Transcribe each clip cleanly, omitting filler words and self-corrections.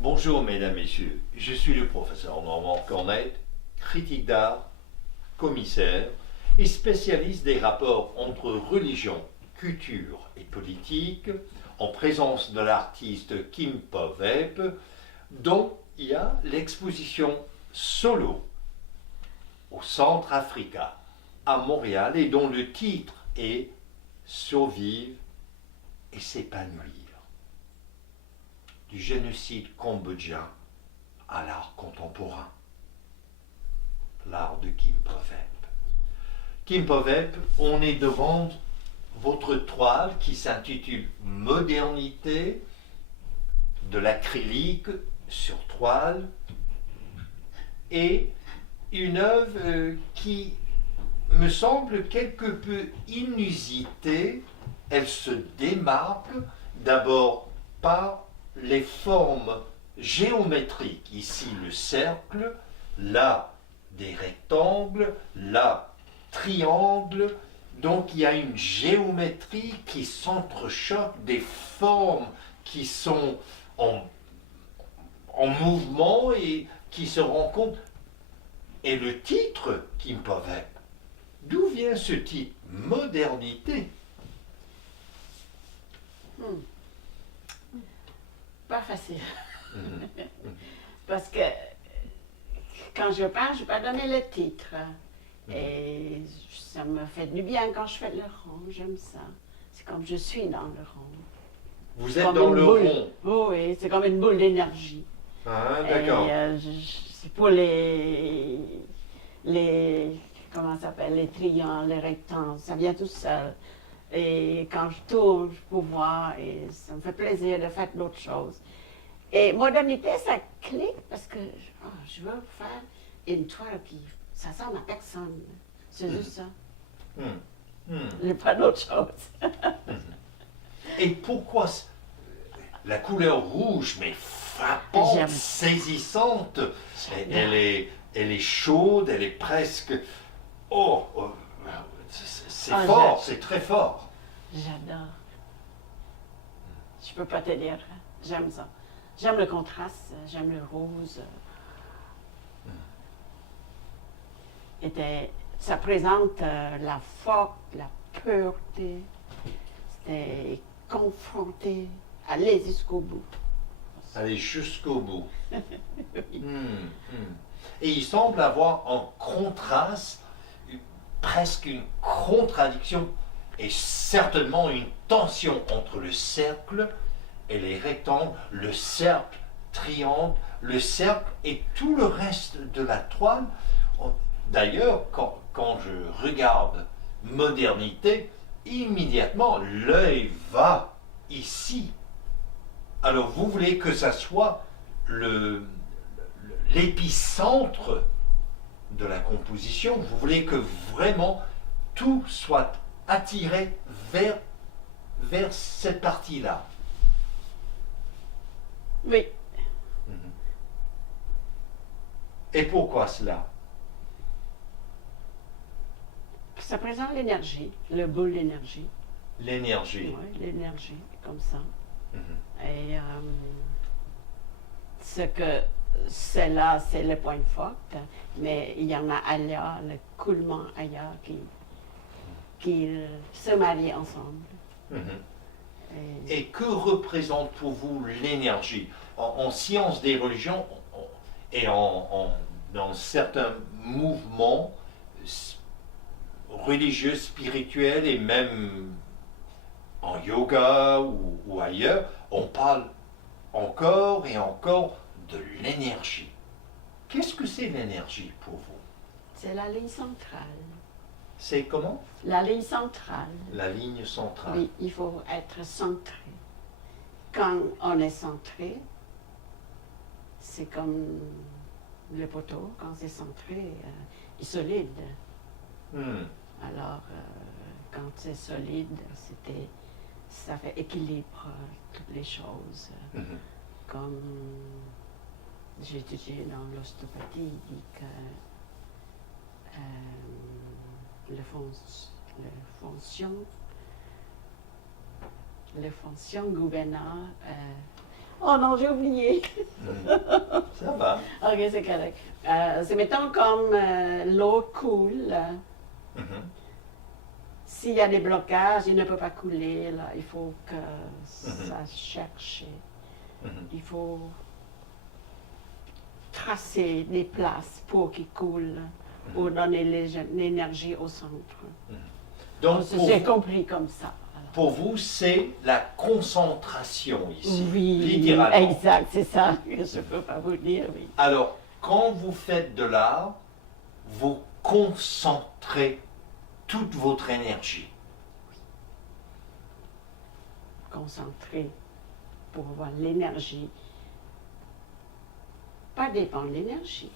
Bonjour mesdames, messieurs, je suis le professeur Normand Cornet, critique d'art, commissaire et spécialiste des rapports entre religion, culture et politique, en présence de l'artiste Kim Poveb, dont il y a l'exposition Solo au Centre Africa à Montréal et dont le titre est Survivre et s'épanouir. Du génocide cambodgien à l'art contemporain. L'art de Kim Poveb. Kim Poveb, on est devant votre toile qui s'intitule Modernité, de l'acrylique sur toile, et une œuvre qui me semble quelque peu inusitée. Elle se démarque d'abord par les formes géométriques. Ici le cercle, là des rectangles, là triangle. Donc il y a une géométrie qui s'entrechoque, des formes qui sont en mouvement et qui se rencontrent. Et le titre, Kim Poveb, d'où vient ce titre Modernité? Pas facile. Parce que quand je parle, je peux donner le titre. Et ça me fait du bien quand je fais le rond. J'aime ça. C'est comme je suis dans le rond. Vous êtes dans le boule. rond. Oh, oui, c'est comme une boule d'énergie. Ah, d'accord. C'est pour les comment ça s'appelle, les triangles, les rectangles, ça vient tout seul. Et quand je tourne, je peux voir et ça me fait plaisir de faire d'autres choses. Et modernité, ça clique parce que je veux faire une toile qui, ça semble à personne. C'est juste ça. J'ai pas d'autre chose. Et pourquoi la couleur rouge, mais frappante, J'aime. saisissante, elle est chaude, elle est presque... Oh, c'est fort, c'est très fort. J'adore. Je peux pas te dire. J'aime ça. J'aime le contraste, j'aime le rose. Ça présente la force, la pureté. C'était confronté, aller jusqu'au bout. Aller jusqu'au bout. Et il semble avoir en contraste, presque une contradiction, et certainement une tension entre le cercle et les rectangles, le cercle, triangle, le cercle et tout le reste de la toile. D'ailleurs, quand je regarde modernité, immédiatement l'œil va ici. Alors vous voulez que ça soit l'épicentre de la composition, vous voulez que vraiment tout soit attiré vers cette partie-là. Oui. Et pourquoi cela? Ça présente l'énergie, le boule d'énergie. L'énergie. Oui, l'énergie, comme ça. Et ce que c'est là, c'est le point fort, mais il y en a ailleurs, le coulement ailleurs qui se marient ensemble. Et que représente pour vous l'énergie? En sciences des religions et dans certains mouvements religieux, spirituels et même en yoga ou ailleurs, on parle encore et encore de l'énergie. Qu'est-ce que c'est l'énergie pour vous? C'est la ligne centrale. C'est comment? La ligne centrale. La ligne centrale. Oui, il faut être centré. Quand on est centré, c'est comme le poteau, quand c'est centré, il est solide. Alors, quand c'est solide, ça fait équilibre toutes les choses. Comme j'ai étudié dans l'ostéopathie, il dit que le fonction gouverneur Oh non, j'ai oublié. Ça va. Ok, c'est correct. C'est mettons comme l'eau coule. Mhm. S'il y a des blocages, il ne peut pas couler. Là. Il faut que ça cherche. Mhm. Il faut tracer des places pour qu'il coule, pour donner l'énergie au centre. Donc, J'ai compris comme ça. pour vous, c'est la concentration ici, Oui, littéralement. exact, c'est ça que je ne peux pas vous dire, oui. Alors, quand vous faites de l'art, vous concentrez toute votre énergie. Concentrer pour avoir l'énergie. Pas dépendre de l'énergie.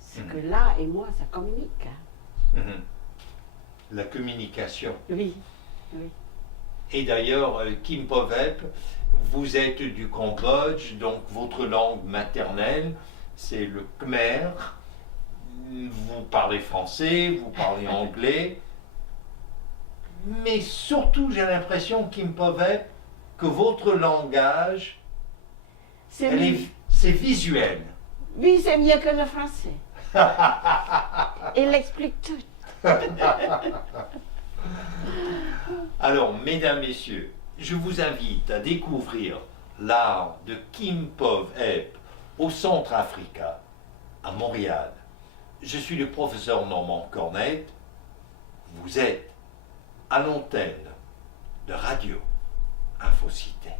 C'est que là et moi, ça communique. Hein. Mhm. La communication. Oui, oui. Et d'ailleurs, Kim Povep, vous êtes du Cambodge, donc votre langue maternelle, c'est le khmer. Vous parlez français, vous parlez anglais. Mais surtout, j'ai l'impression, Kim Povep, que votre langage, C'est mieux. c'est visuel. Oui, c'est mieux que le français. Il explique tout. Alors, mesdames, messieurs, je vous invite à découvrir l'art de Kim Povep au Centre Africa, à Montréal. Je suis le professeur Normand Cornette. Vous êtes à l'antenne de Radio Infocité.